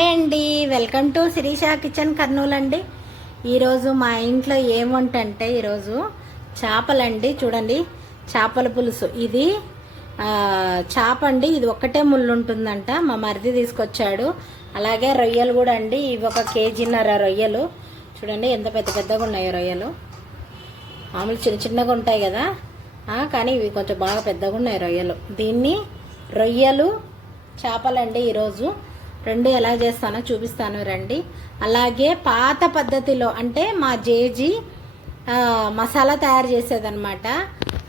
Hi అండి, welcome to Sirisha kitchen Kurnool అండి. ఈరోజు మా ఇంట్లో ఏం వంట అంటే ఈరోజు చేపలండి. చూడండి, చేపల పులుసు. ఇది చేప అండి, ఇది ఒక్కటే ముళ్ళు ఉంటుందంట. మా మరిది తీసుకొచ్చాడు. అలాగే రొయ్యలు కూడా అండి, ఇవి 1.5 కేజీన్నర రొయ్యలు. చూడండి ఎంత పెద్ద పెద్దగా ఉన్నాయో రొయ్యలు. మామూలు చిన్న చిన్నగా ఉంటాయి కదా, కానీ ఇవి కొంచెం బాగా పెద్దగా ఉన్నాయి రొయ్యలు. దీన్ని రొయ్యలు చేపలండి. ఈరోజు రెండు ఎలా చేస్తానో చూపిస్తాను రండి. అలాగే పాత పద్ధతిలో అంటే మా జేజీ మసాలా తయారు చేసేదన్నమాట.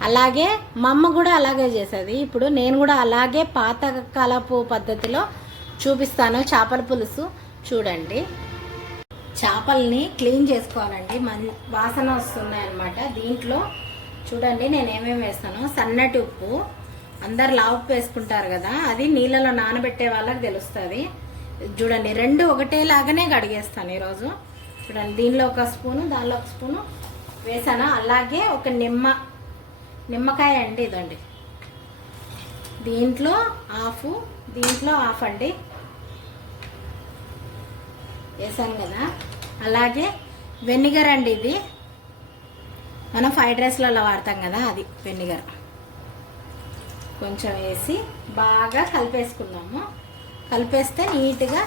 అలాగే మా అమ్మ కూడా అలాగే చేసేది. ఇప్పుడు నేను కూడా అలాగే పాత కాలపు పద్ధతిలో చూపిస్తాను చేపల పులుసు. చూడండి, చేపల్ని క్లీన్ చేసుకోవాలండి, వాసన వస్తున్నాయి అన్నమాట. దీంట్లో చూడండి నేను ఏమేమి వేస్తాను. సన్నటి ఉప్పు, అందరు లావు ఉప్పు వేసుకుంటారు కదా, అది నీళ్ళలో నానబెట్టే వాళ్ళకి తెలుస్తుంది. చూడండి, రెండు ఒకటేలాగానే కడిగేస్తాను ఈరోజు. చూడండి, దీనిలో 1 స్పూను, దానిలో 1 స్పూను వేసాను. అలాగే ఒక నిమ్మకాయ అండి, ఇదండి. దీంట్లో హాఫ్ అండి వేసాను కదా. అలాగే వెనిగర్ అండి, ఇది మనం ఫ్రైడ్ రైస్లలో వాడతాం కదా, అది వెనిగర్ కొంచెం వేసి బాగా కలిపేసుకుందాము. కలిపేస్తే నీట్గా,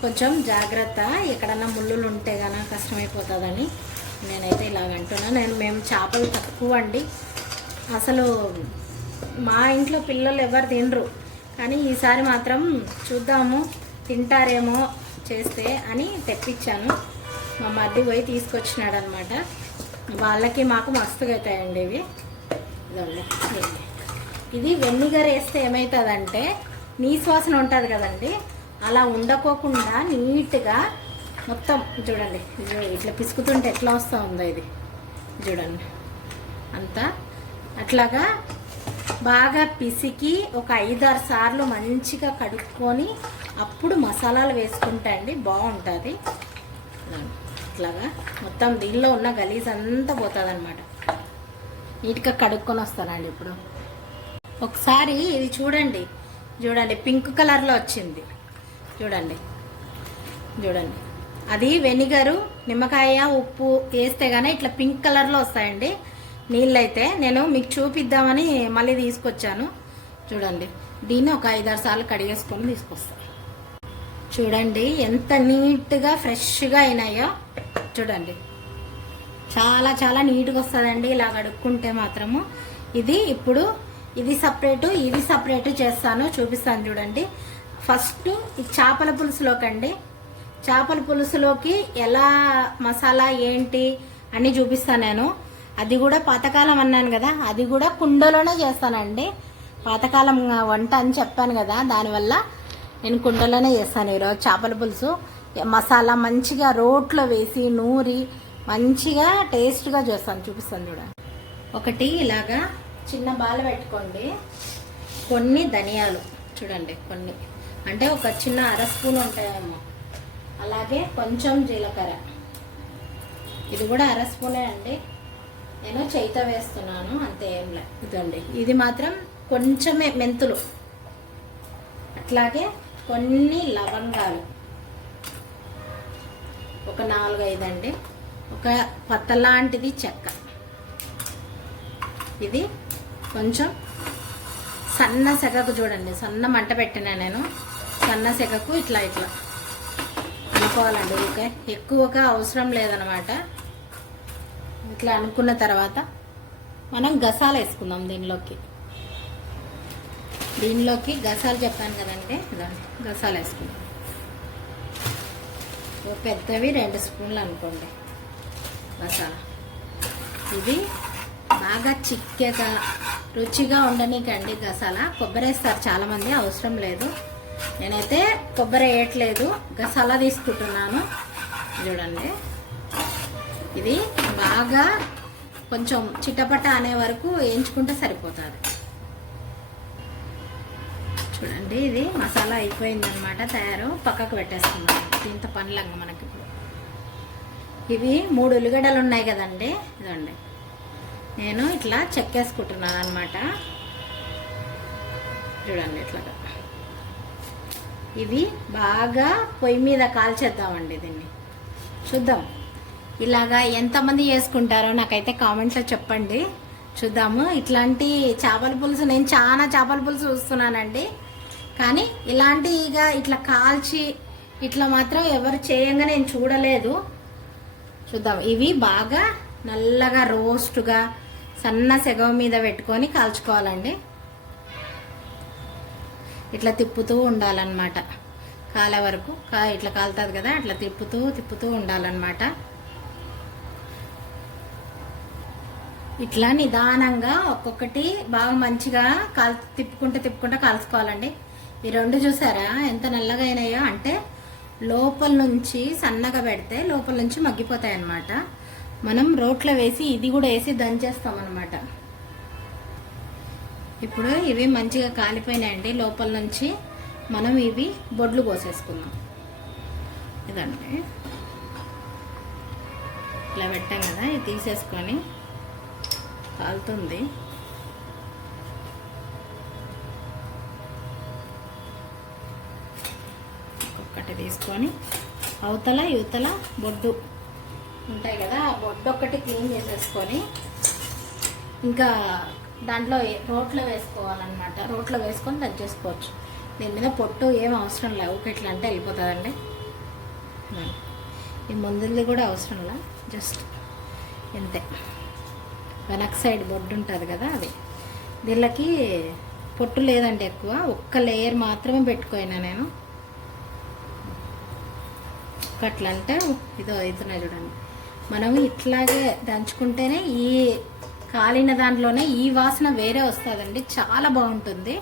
కొంచెం జాగ్రత్త, ఎక్కడన్నా ముళ్ళులు ఉంటే కనుక కష్టమైపోతుందని నేనైతే ఇలాగ అంటున్నాను. మేము చేపలు తక్కువ అండి, అసలు మా ఇంట్లో పిల్లలు ఎవరు తినరు. కానీ ఈసారి మాత్రం చూద్దాము, తింటారేమో చేస్తే అని తెప్పించాను. మా మధ్య పోయి తీసుకొచ్చినాడు అనమాట. వాళ్ళకి మాకు మస్తుగా అవుతాయండి ఇవి. ఇది వెనిగర్ వేస్తే ఏమవుతుందంటే నీశ్వాసన ఉంటుంది కదండి, అలా ఉండకోకుండా నీట్గా మొత్తం చూడండి, ఇట్లా పిసుకుతుంటే ఎట్లా వస్తూ ఉందో ఇది చూడండి. అంతా అట్లాగా బాగా పిసికి ఒక 5-6 సార్లు మంచిగా కడుక్కొని అప్పుడు మసాలాలు వేసుకుంటా అండి, బాగుంటుంది. ఇట్లాగా మొత్తం దీనిలో ఉన్న గలీజ్ అంతా పోతుంది అనమాట. నీట్గా కడుక్కొని వస్తానండి. ఇప్పుడు ఒకసారి ఇది చూడండి, పింక్ కలర్లో వచ్చింది. చూడండి, అది వెనిగరు, నిమ్మకాయ, ఉప్పు వేస్తే కానీ ఇట్లా పింక్ కలర్లో వస్తాయండి నీళ్ళు. అయితే నేను మీకు చూపిద్దామని మళ్ళీ తీసుకొచ్చాను. చూడండి, దీన్ని ఒక 5-6 సార్లు కడిగేసుకొని తీసుకొస్తాను. చూడండి ఎంత నీట్గా ఫ్రెష్గా అయినాయో. చూడండి, చాలా చాలా నీట్గా వస్తుందండి ఇలా కడుక్కుంటే మాత్రము. ఇది సపరేటు, ఇది సపరేటు చేస్తాను, చూపిస్తాను చూడండి. ఫస్ట్ ఈ చేపల పులుసులోకండి, చేపల పులుసులోకి ఎలా మసాలా ఏంటి అని చూపిస్తాను నేను. అది కూడా పాతకాలం అన్నాను కదా, అది కూడా కుండలోనే చేస్తానండి. పాతకాలం వంట అని చెప్పాను కదా, దానివల్ల నేను కుండలోనే చేస్తాను ఈరోజు చేపల పులుసు. మసాలా మంచిగా రోట్లో వేసి నూరి మంచిగా టేస్ట్గా చేస్తాను, చూపిస్తాను చూడండి. ఒకటి ఇలాగా చిన్న బాల పెట్టుకోండి. కొన్ని ధనియాలు చూడండి, కొన్ని అంటే ఒక చిన్న 1/2 స్పూన్ ఉంటాయేమో. అలాగే కొంచెం జీలకర్ర, ఇది కూడా 1/2 స్పూనే అండి. నేను చేయితో వేస్తున్నాను, అంతే ఏం లేదు. ఇదండి, ఇది మాత్రం కొంచెమే మెంతులు, అట్లాగే కొన్ని లవంగాలు, ఒక 4-5 అండి. ఒక పత్తలాంటిది చెక్క. ఇది కొంచెం సన్న సెగకు చూడండి, సన్న మంట పెట్టినా నేను. సన్న సెగకు ఇట్లా అనుకోవాలండి. ఓకే, ఎక్కువగా అవసరం లేదనమాట. ఇట్లా అనుకున్న తర్వాత మనం గసాలు వేసుకుందాం దీనిలోకి గసాలు చెప్పాను కదండి, గసాలు వేసుకుందాం. పెద్దవి 2 స్పూన్లు అనుకోండి మసాలా. ఇది బాగా చిక్కగా రుచిగా ఉండనీకండి గసాలా. కొబ్బరి వేస్తారు చాలామంది, అవసరం లేదు. నేనైతే కొబ్బరి వేయట్లేదు, గసాలా తీసుకుంటున్నాను. చూడండి, ఇది బాగా కొంచెం చిట్టపట్ట అనే వరకు వేయించుకుంటే సరిపోతుంది. చూడండి, ఇది మసాలా అయిపోయిందనమాట, తయారు. పక్కకు పెట్టేసుకున్నాను. దీంతో పనులంగా మనకి ఇప్పుడు ఇవి 3 ఉల్లిగడ్డలు ఉన్నాయి కదండి, ఇదండి నేను ఇట్లా చెక్కేసుకుంటున్నాను అనమాట. చూడండి, ఇట్లాగా ఇవి బాగా పొయ్యి మీద కాల్చేద్దామండి దీన్ని. చూద్దాం ఇలాగా ఎంతమంది చేసుకుంటారో నాకైతే కామెంట్లో చెప్పండి. చూద్దాము. ఇట్లాంటి చేపల పులుసు నేను చాలా చేపల పులుసు చూస్తున్నానండి, కానీ ఇలాంటిగా ఇట్లా కాల్చి ఇట్లా మాత్రం ఎవరు చేయంగా నేను చూడలేదు. చూద్దాం. ఇవి బాగా నల్లగా రోస్ట్గా సన్న సెగవ మీద పెట్టుకొని కాల్చుకోవాలండి. ఇట్లా తిప్పుతూ ఉండాలన్నమాట కాలే వరకు. ఇట్లా కాలుతుంది కదా, అట్లా తిప్పుతూ ఉండాలన్నమాట. ఇట్లా నిదానంగా ఒక్కొక్కటి బాగా మంచిగా తిప్పుకుంటూ కాల్చుకోవాలండి. ఈ రెండు చూసారా ఎంత నల్లగా అయినాయో, అంటే లోపల నుంచి సన్నగా పెడితే లోపల నుంచి మగ్గిపోతాయి అన్నమాట. మనం రోట్లో వేసి ఇది కూడా వేసి దంచేస్తాం అన్నమాట. ఇప్పుడు ఇవి మంచిగా కాలిపోయినాయండి. లోపల నుంచి మనం ఇవి బొడ్లు పోసేసుకుందాం. ఇదండి ఇలా పెట్టాం కదా, ఇది తీసేసుకొని కాలుతుంది. ఒక్కటి తీసుకొని అవతల యువతల బొడ్డు ఉంటాయి కదా, ఆ బొడ్డు ఒక్కటి క్లీన్ చేసేసుకొని ఇంకా దాంట్లో రోట్లో వేసుకోవాలన్నమాట. రోట్లో వేసుకొని దంచేసుకోవచ్చు. దీని మీద పొట్టు ఏం అవసరం లేదు, ఊకెట్లా అంటే వెళ్ళిపోతుందండి. ఈ ముందుది కూడా అవసరం లేదు, జస్ట్ ఇంతే. వెనక్ సైడ్ బొడ్డు ఉంటుంది కదా, అది. దీళ్ళకి పొట్టు లేదండి ఎక్కువ, ఒక్క లేయర్ మాత్రమే పెట్టుకోయినా నేను. అట్లా అంటే ఇదో అవుతున్నాయి చూడండి. మనం ఇట్లాగే దంచుకుంటేనే ఈ కాలిన దాంట్లోనే ఈ వాసన వేరే వస్తుందండి, చాలా బాగుంటుంది.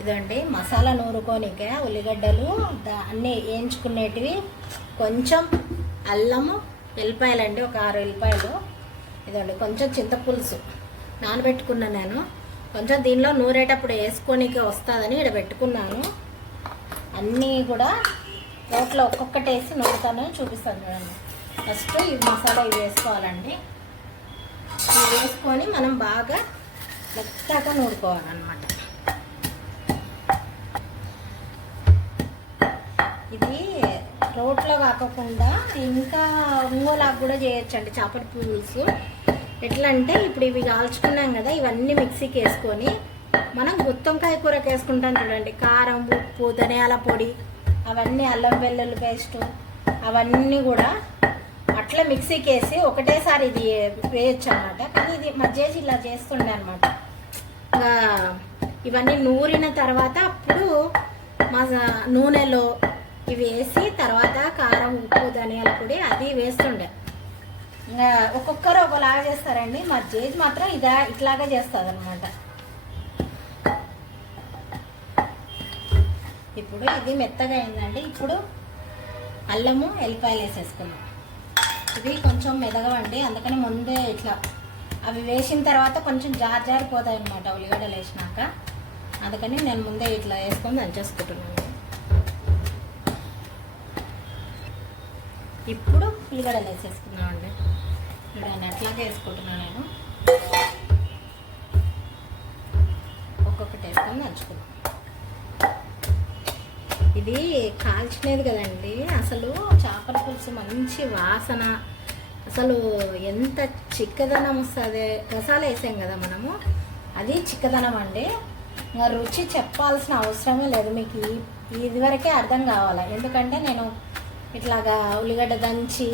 ఇదండి మసాలా నూరుకోనికే ఉల్లిగడ్డలు అన్నీ వేయించుకునేటివి, కొంచెం అల్లము, ఎల్లిపాయలండి ఒక 6 ఎల్లిపాయలు. ఇదండి కొంచెం చింతపులుసు నానబెట్టుకున్నా నేను. కొంచెం దీనిలో నూరేటప్పుడు వేసుకోనికే వస్తుందని ఇక్కడ పెట్టుకున్నాను. అన్నీ కూడా రోట్లో ఒక్కొక్కటి వేసి నూరుతాను, చూపిస్తాను చూడండి. ఫస్ట్ ఈ మసాలా ఇవి వేసుకోవాలండి. ఇవి వేసుకొని మనం బాగా మెత్తగా నూరుకోవాలన్నమాట. ఇది రోట్లో కాకుండా ఇంకా ఇంకోలాగా కూడా చేయొచ్చండి చేపల పులుసు. ఎట్లా అంటే ఇప్పుడు ఇవి కాల్చుకున్నాం కదా, ఇవన్నీ మిక్సీకి వేసుకొని మనం గుత్తొంకాయ కూరకి వేసుకుంటాం చూడండి. కారం, ఉప్పు, ధనియాల పొడి, అవన్నీ అల్లం వెల్లుల్లి పేస్టు అవన్నీ కూడా అట్లా మిక్సీకి వేసి ఒకటేసారి ఇది వేయచ్చు అనమాట. కానీ ఇది మధ్యేసి ఇలా చేస్తుండే అనమాట. ఇంకా ఇవన్నీ నూరిన తర్వాత అప్పుడు నూనెలో ఇవి వేసి తర్వాత కారం, ఉప్పు, ధనియాల పొడి అది వేస్తుండే. ఇంకా ఒక్కొక్కరు ఒకలాగా చేస్తారండి. మా జేజ్ మాత్రం ఇట్లాగే చేస్తుంది అనమాట. ఇప్పుడు ఇది మెత్తగా అయిందండి. ఇప్పుడు అల్లము, ఎల్లిపాయలు వేసేసుకున్నాం. ఇవి కొంచెం మెదగవండి, అందుకని ముందే ఇట్లా అవి వేసిన తర్వాత కొంచెం జారిపోతాయి అనమాట ఉల్లిగడ్డలు వేసినాక. అందుకని నేను ముందే ఇట్లా వేసుకొని దంచేసుకుంటున్నాను. ఇప్పుడు ఉల్లిగడ్డలు వేసేసుకున్నామండి. చూడండి అట్లాగే వేసుకుంటున్నాను నేను. ఒక్కొక్కటి వేసుకొని దంచుకున్నాను. ఇది కాల్చినది కదండి, అసలు చేపల పులుసు మంచి వాసన, అసలు ఎంత చిక్కదనం వస్తుంది. మసాలా వేసాం కదా మనము, అది చిక్కదనం అండి. ఇంకా రుచి చెప్పాల్సిన అవసరమే లేదు, మీకు ఇదివరకే అర్థం కావాలి. ఎందుకంటే నేను ఇట్లాగా ఉల్లిగడ్డ దంచి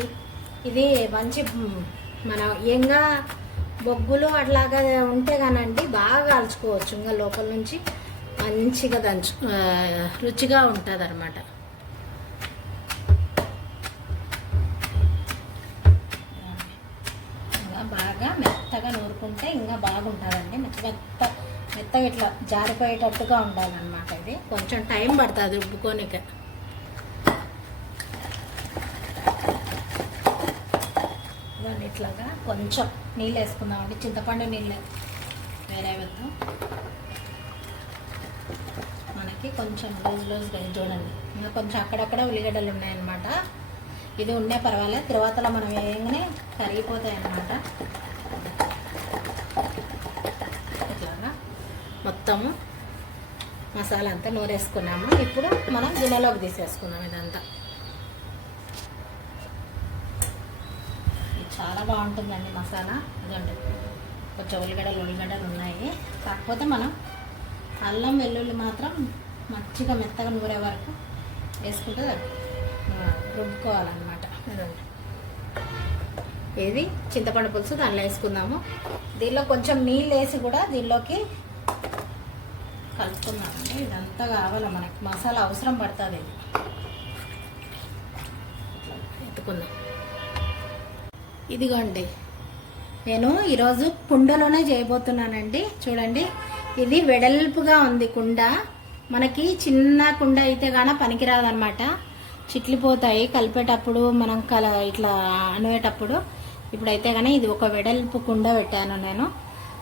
ఇది మంచి మన ఏంగా బొగ్గులు అట్లాగా ఉంటే కానండి బాగా కాల్చుకోవచ్చు. ఇంకా లోపల నుంచి మంచిగా రుచిగా ఉంటుంది అన్నమాట. ఇంకా బాగా మెత్తగా నూరుకుంటే ఇంకా బాగుంటుందండి. మెత్తగా ఇట్లా జారిపోయేటట్టుగా ఉండాలన్నమాట. ఇది కొంచెం టైం పడుతుంది రుబ్బుకోనిక. ఇవన్నీ ఇట్లాగా కొంచెం నీళ్ళు వేసుకుందామండి, చింతపండు నీళ్ళు వేరే వద్దాం. మనకి కొంచెం లూజ్గా చూడండి, ఇంకా కొంచెం అక్కడక్కడ ఉల్లిగడ్డలు ఉన్నాయన్నమాట. ఇది ఉండే పర్వాలేదు, తర్వాతలో మనం వేయగానే కరిగిపోతాయి అన్నమాట. ఇట్లాగా మొత్తము మసాలా అంతా నూరేసుకున్నాము. ఇప్పుడు మనం గిన్నెలోకి తీసేసుకున్నాం. ఇదంతా ఇది చాలా బాగుంటుందండి మసాలా. ఇదండి కొంచెం ఉల్లిగడ్డలు ఉన్నాయి. కాకపోతే మనం అల్లం వెల్లుల్లి మాత్రం మంచిగా మెత్తగా నూరే వరకు వేసుకుంటే రుబ్బుకోవాలన్నమాట. ఇదండి ఇది చింతపండు పులుసు దానిలో వేసుకుందాము. దీనిలో కొంచెం నీళ్ళు వేసి కూడా దీనిలోకి కలుపుకున్నామండి. ఇదంతా కావాలి మనకి, మసాలా అవసరం పడుతుంది. ఇది ఎత్తుకుందాం. ఇదిగోండి నేను ఈరోజు కుండలోనే చేయబోతున్నానండి. చూడండి ఇది వెడల్పుగా ఉంది కుండ. మనకి చిన్న కుండ అయితే గాన పనికిరాదనమాట, చిట్లిపోతాయి కలిపేటప్పుడు మనం ఇట్లా అనేటప్పుడు. ఇప్పుడైతే కానీ ఇది ఒక వెడల్పు కుండ పెట్టాను నేను.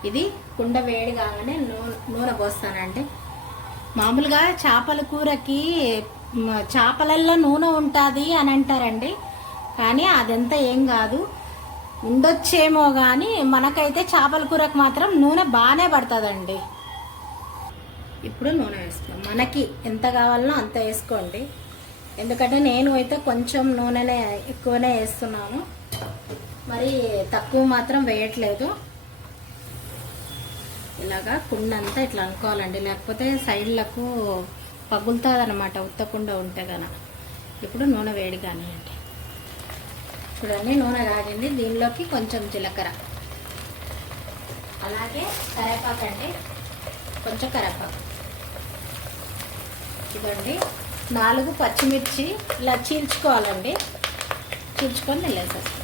ఇది కుండ వేడి కాగానే నూనె పోస్తానండి. మామూలుగా చేపల కూరకి చేపలల్లో నూనె ఉంటుంది అని అంటారండి, కానీ అదంతా ఏం కాదు, ఉండొచ్చేమో కానీ మనకైతే చేపల కూరకు మాత్రం నూనె బాగానే పడుతుందండి. ఇప్పుడు నూనె వేసుకున్నాం. మనకి ఎంత కావాలనో అంత వేసుకోండి, ఎందుకంటే నేను అయితే కొంచెం నూనెనే ఎక్కువనే వేస్తున్నాను, మరి తక్కువ మాత్రం వేయట్లేదు. ఇలాగా కుండ అంతా ఇట్లా అనుకోవాలండి, లేకపోతే సైడ్లకు పగులుతుంది అనమాట ఉత్తకుండా ఉంటే కనుక. ఇప్పుడు నూనె వేడి కానివ్వండి. చూడండి నూనె రాగింది. దీనిలోకి కొంచెం జీలకర్ర, అలాగే కరివేపాకు అండి, కొంచెం కరివేపాకు. ఇదండి 4 పచ్చిమిర్చి ఇలా చీల్చుకోవాలండి, చీల్చుకొని వెళ్ళేసేస్తాం.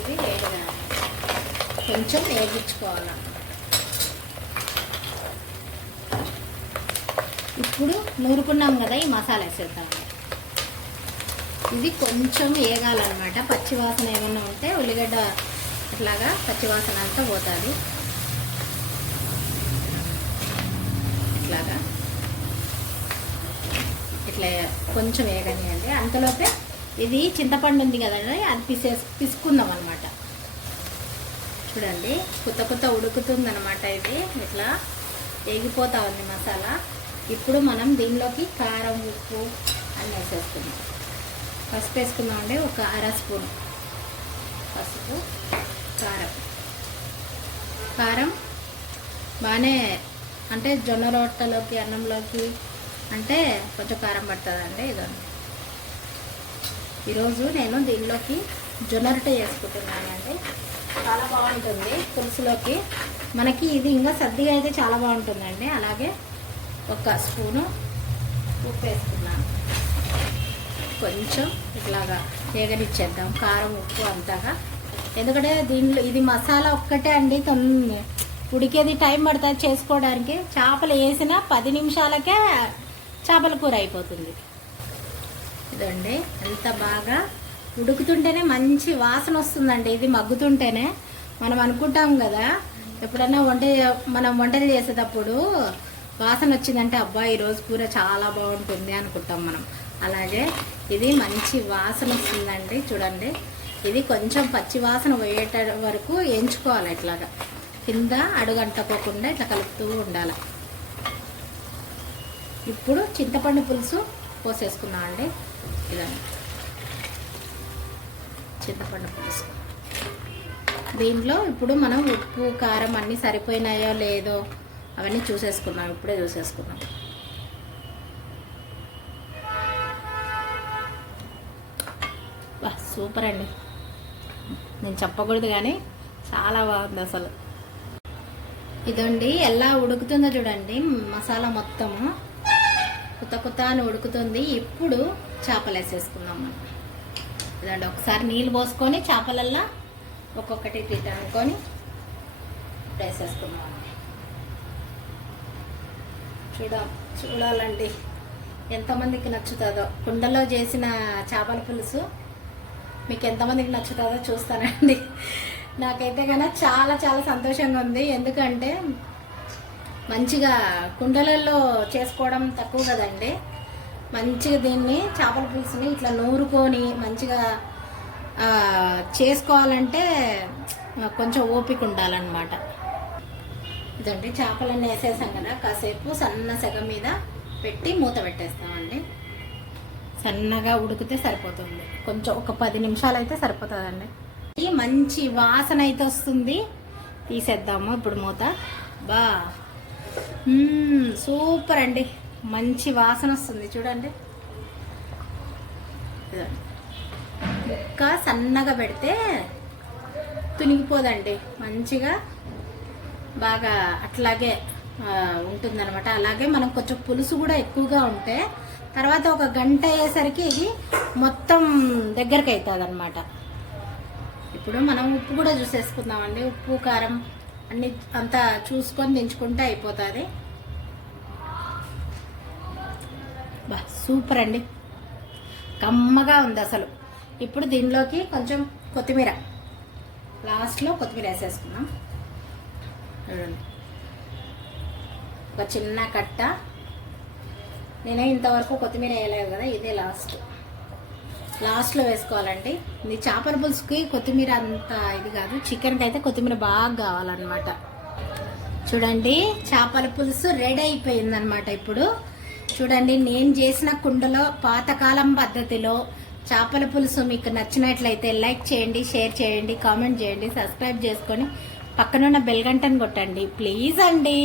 ఇది వేడిగా కొంచెం వేగించుకోవాలన్నమాట. ఇప్పుడు నూరుకున్నాం కదా, ఈ మసాలా వేసేద్దాం. ఇది కొంచెం వేగాలన్నమాట, పచ్చివాసన ఏమన్నా ఉంటే ఉల్లిగడ్డ ఇట్లాగా పచ్చివాసన అంతా పోతుంది. ఇట్లాగా ఇట్లా కొంచెం వేగనియండి. అంతలోపే ఇది చింతపండు ఉంది కదండి, అది పిసుకుందాం అనమాట. చూడండి కొత్త ఉడుకుతుంది అనమాట. ఇది ఇట్లా వేగిపోతా ఉంది మసాలా. ఇప్పుడు మనం దీనిలోకి కారం, ఉప్పు అన్నీ వేసేసుకుందాం. పసుపు వేసుకుందామండి, ఒక 1/2 స్పూన్ పసుపు. కారం బాగానే, అంటే జొన్న రొట్టెలోకి అన్నంలోకి అంటే కొంచెం కారం పడుతుందండి. ఇదండి ఈరోజు నేను దీనిలోకి జొన్న రొట్టె చేసుకుంటున్నానండి, చాలా బాగుంటుంది పులుసులోకి మనకి. ఇది ఇంకా సద్దిగా అయితే చాలా బాగుంటుందండి. అలాగే 1 స్పూను ఉప్పు వేసుకున్నాను. కొంచెం ఇట్లాగా వేగనిచ్చేద్దాం కారం ఉప్పు అంతగా, ఎందుకంటే దీనిలో ఇది మసాలా ఒక్కటే అండి, ఉడికేది టైం పడుతుంది చేసుకోవడానికి. చేపలు వేసిన 10 నిమిషాలకే చేపల కూర అయిపోతుంది. ఇదండి ఎంత బాగా ఉడుకుతుంటేనే మంచి వాసన వస్తుందండి. ఇది మగ్గుతుంటేనే మనం అనుకుంటాం కదా, ఎప్పుడన్నా మనం వంటలు చేసేటప్పుడు వాసన వచ్చిందంటే అబ్బా ఈరోజు కూర చాలా బాగుంటుంది అనుకుంటాం మనం. అలాగే ఇది మంచి వాసన వస్తుందండి. చూడండి ఇది కొంచెం పచ్చి వాసన పోయేట వరకు వేయించుకోవాలి. ఇట్లాగా కింద అడుగంటకోకుండా ఇట్లా కలుపుతూ ఉండాలి. ఇప్పుడు చింతపండు పులుసు పోసేసుకున్నాం అండి. ఇదండి చింతపండు పులుసు. దీంట్లో ఇప్పుడు మనం ఉప్పు కారం అన్నీ సరిపోయినాయో లేదో అవన్నీ చూసేసుకున్నాం, ఇప్పుడే చూసేసుకున్నాం. వా సూపర్ అండి, నేను చెప్పకూడదు కానీ చాలా బాగుంది అసలు. ఇదండి ఎలా ఉడుకుతుందో చూడండి, మసాలా మొత్తము కొత్త అని ఉడుకుతుంది. ఇప్పుడు చేపలు వేసేసుకుందాం మనం. ఇదండి ఒకసారి నీళ్ళు పోసుకొని చేపలల్లా ఒక్కొక్కటి అనుకొని వేసేసుకున్నాం. చూడాలండి ఎంతమందికి నచ్చుతుందో. కుండలో చేసిన చేపల పులుసు మీకు ఎంతమందికి నచ్చుతుందో చూస్తానండి. నాకైతే కన్నా చాలా చాలా సంతోషంగా ఉంది, ఎందుకంటే మంచిగా కుండలలో చేసుకోవడం తక్కువ కదండి. మంచిగా దీన్ని చేపల పులుసుని ఇట్లా నూరుకొని మంచిగా చేసుకోవాలంటే కొంచెం ఓపిక ఉండాలన్నమాట. ఇదండి చేపలన్నీ వేసేసాం కదా, కాసేపు సన్న సెగ మీద పెట్టి మూత పెట్టేస్తామండి. సన్నగా ఉడికితే సరిపోతుంది, కొంచెం ఒక 10 నిమిషాలు అయితే సరిపోతుందండి. మంచి వాసన అయితే వస్తుంది, తీసేద్దాము ఇప్పుడు మూత. బా సూపర్ అండి, మంచి వాసన వస్తుంది చూడండి. ముక్క సన్నగా పెడితే తునిగిపోదండి, మంచిగా బాగా అట్లాగే ఉంటుందన్నమాట. అలాగే మనం కొంచెం పులుసు కూడా ఎక్కువగా ఉంటే తర్వాత ఒక గంట అయ్యేసరికి ఇది మొత్తం దగ్గరికి అవుతుంది అనమాట. ఇప్పుడు మనం ఉప్పు కూడా చూసేసుకుందామండి, ఉప్పు కారం అన్ని అంతా చూసుకొని దించుకుంటే అయిపోతుంది. బా సూపర్ అండి, కమ్మగా ఉంది అసలు. ఇప్పుడు దీనిలోకి కొంచెం కొత్తిమీర, లాస్ట్లో కొత్తిమీర వేసేసుకుందాం చూడండి. ఒక చిన్న కట్ట, నేనే ఇంతవరకు కొత్తిమీర వేయలేదు కదా, ఇదే లాస్ట్లో వేసుకోవాలండి. ఇది చేపల పులుసుకి కొత్తిమీర అంత ఇది కాదు, చికెన్కి అయితే కొత్తిమీర బాగా కావాలన్నమాట. చూడండి చేపల పులుసు రెడీ అయిపోయిందనమాట. ఇప్పుడు చూడండి, నేను చేసిన కుండలో పాతకాలం పద్ధతిలో చేపల పులుసు మీకు నచ్చినట్లయితే లైక్ చేయండి, షేర్ చేయండి, కామెంట్ చేయండి, సబ్స్క్రైబ్ చేసుకొని పక్కనున్న బెల్ గంటను కొట్టండి ప్లీజ్ అండి.